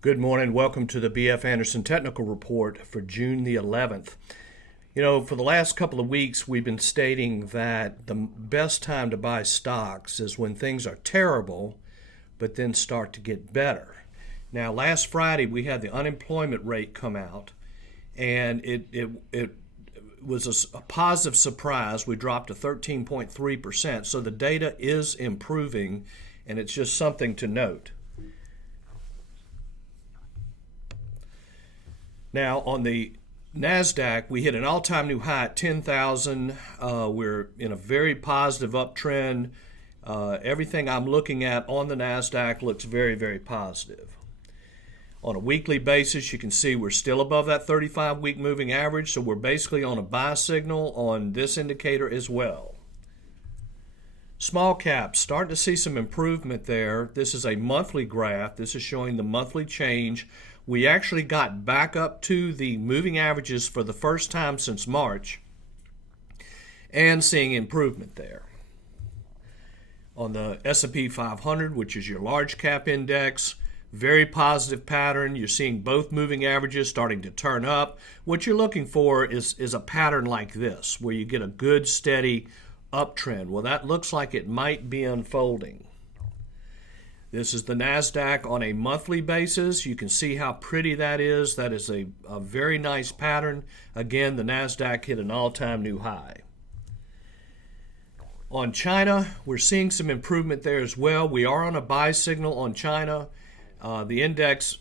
Good morning. Welcome to the B.F. Anderson Technical Report for June the 11th. For the last couple of weeks, we've been stating that the best time to buy stocks is when things are terrible, but then start to get better. Now, last Friday, we had the unemployment rate come out, and it was a positive surprise. We dropped to 13.3%, so the data is improving, and it's just something to note. Now, on the NASDAQ, we hit an all-time new high at 10,000. We're in a very positive uptrend. Everything I'm looking at on the NASDAQ looks very, very positive. On a weekly basis, you can see we're still above that 35-week moving average, so we're basically on a buy signal on this indicator as well. Small caps, starting to see some improvement there. This is a monthly graph. This is showing the monthly change. We actually got back up to the moving averages for the first time since March and seeing improvement there. On the S&P 500, which is your large cap index, very positive pattern. You're seeing both moving averages starting to turn up. What you're looking for is a pattern like this, where you get a good, steady uptrend. Well, that looks like it might be unfolding. This is the NASDAQ on a monthly basis. You can see how pretty that is. That is a very nice pattern. Again, the NASDAQ hit an all-time new high. On China, we're seeing some improvement there as well. We are on a buy signal on China. The index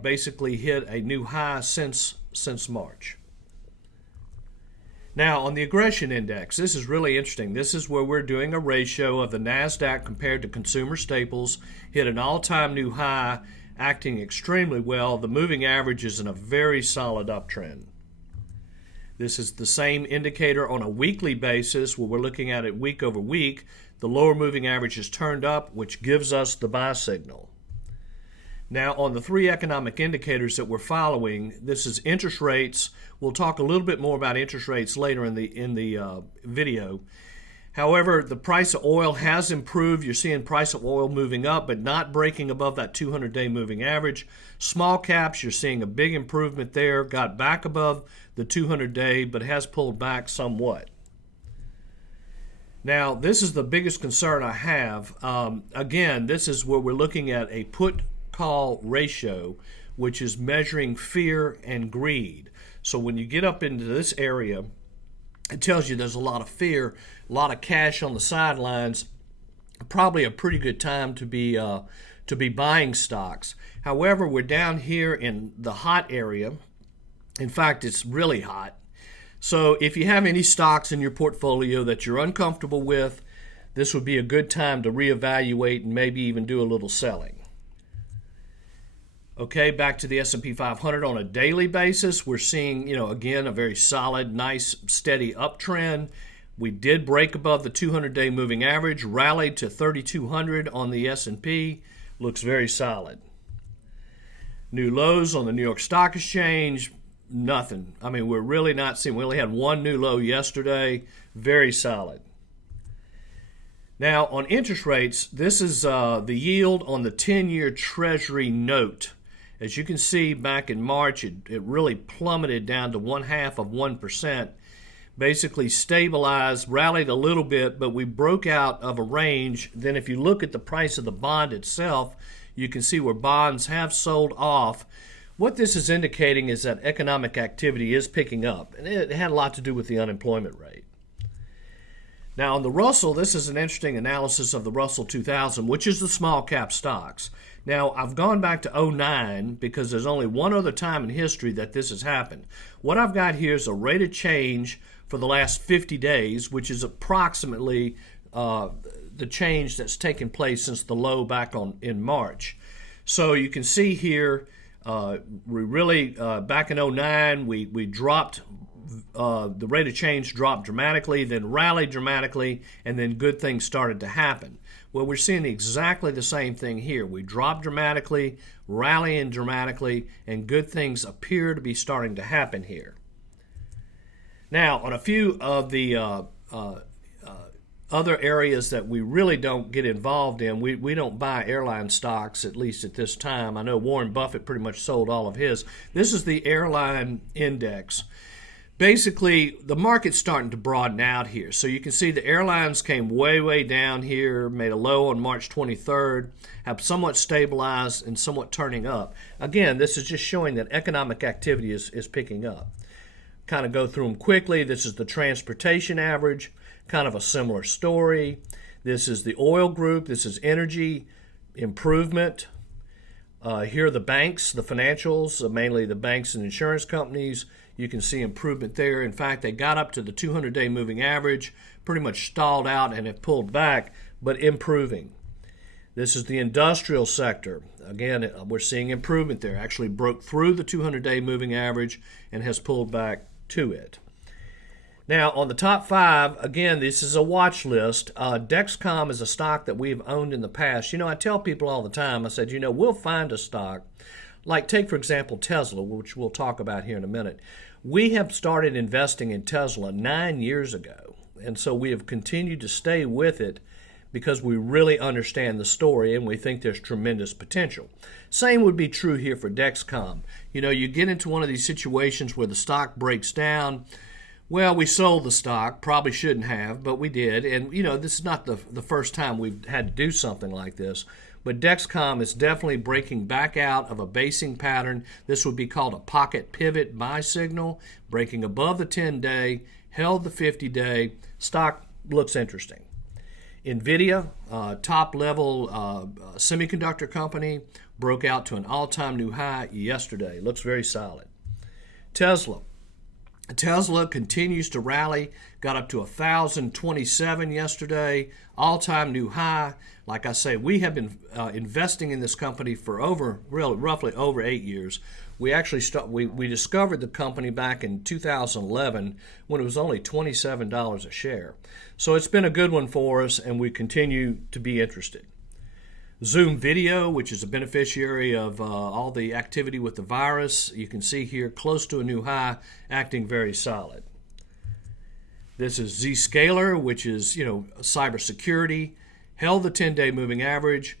basically hit a new high since March. Now, on the aggression index, this is really interesting. This is where we're doing a ratio of the NASDAQ compared to consumer staples, hit an all-time new high, acting extremely well. The moving average is in a very solid uptrend. This is the same indicator on a weekly basis where we're looking at it week over week. The lower moving average is turned up, which gives us the buy signal. Now, on the three economic indicators that we're following, this is interest rates. We'll talk a little bit more about interest rates later in the video. However, the price of oil has improved. You're seeing price of oil moving up, but not breaking above that 200-day moving average. Small caps, you're seeing a big improvement there. Got back above the 200-day, but has pulled back somewhat. Now, this is the biggest concern I have. Again, this is where we're looking at a put-call ratio, which is measuring fear and greed. So when you get up into this area, it tells you there's a lot of fear, a lot of cash on the sidelines, probably a pretty good time to be buying stocks. However, we're down here in the hot area. In fact, it's really hot. So if you have any stocks in your portfolio that you're uncomfortable with, this would be a good time to reevaluate and maybe even do a little selling. Okay, back to the S&P 500 on a daily basis. We're seeing, again, a very solid, nice, steady uptrend. We did break above the 200-day moving average, rallied to 3,200 on the S&P. Looks very solid. New lows on the New York Stock Exchange, nothing. I mean, we're really not seeing. We only had one new low yesterday. Very solid. Now, on interest rates, this is the yield on the 10-year Treasury note. As you can see, back in March, it really plummeted down to 0.5%, basically stabilized, rallied a little bit, but we broke out of a range. Then if you look at the price of the bond itself, you can see where bonds have sold off. What this is indicating is that economic activity is picking up, and it had a lot to do with the unemployment rate. Now, on the Russell, this is an interesting analysis of the Russell 2000, which is the small cap stocks. Now, I've gone back to 2009 because there's only one other time in history that this has happened. What I've got here is a rate of change for the last 50 days, which is approximately the change that's taken place since the low back in March. So you can see here, we really, back in 2009, we dropped. The rate of change dropped dramatically, then rallied dramatically, and then good things started to happen. Well, we're seeing exactly the same thing here. We dropped dramatically, rallying dramatically, and good things appear to be starting to happen here. Now, on a few of the Other areas that we really don't get involved in, we don't buy airline stocks, at least at this time. I know Warren Buffett pretty much sold all of his. This is the airline index. Basically, the market's starting to broaden out here. So you can see the airlines came way down here, made a low on March 23rd, have somewhat stabilized and somewhat turning up. Again, this is just showing that economic activity is picking up. Kind of go through them quickly. This is the transportation average, kind of a similar story. This is the oil group. This is energy improvement. Here are the banks, the financials, mainly the banks and insurance companies. You can see improvement there. In fact, they got up to the 200-day moving average, pretty much stalled out and have pulled back, but improving. This is the industrial sector. Again, we're seeing improvement there. Actually broke through the 200-day moving average and has pulled back to it. Now, on the top 5, again, this is a watch list. Dexcom is a stock that we've owned in the past. I tell people all the time, I said, we'll find a stock. Like, take, for example, Tesla, which we'll talk about here in a minute. We have started investing in Tesla 9 years ago, and so we have continued to stay with it because we really understand the story and we think there's tremendous potential. Same would be true here for Dexcom. You get into one of these situations where the stock breaks down. Well, we sold the stock, probably shouldn't have, but we did. And, this is not the first time we've had to do something like this. But Dexcom is definitely breaking back out of a basing pattern. This would be called a pocket pivot buy signal, breaking above the 10-day, held the 50-day. Stock looks interesting. NVIDIA, top-level semiconductor company, broke out to an all-time new high yesterday. Looks very solid. Tesla continues to rally, got up to 1,027 yesterday, all-time new high. Like I say, we have been investing in this company for roughly over 8 years. We actually we discovered the company back in 2011 when it was only $27 a share. So it's been a good one for us, and we continue to be interested. Zoom Video, which is a beneficiary of all the activity with the virus, you can see here close to a new high, acting very solid. This is Zscaler, which is cybersecurity, held the 10-day moving average,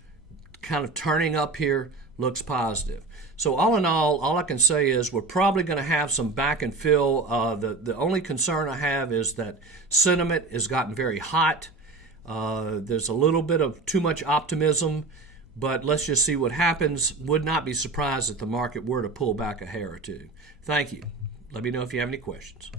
kind of turning up here, looks positive. So all in all I can say is we're probably going to have some back and fill. The only concern I have is that sentiment has gotten very hot. There's a little bit of too much optimism, but let's just see what happens. Would not be surprised if the market were to pull back a hair or two. Thank you. Let me know if you have any questions.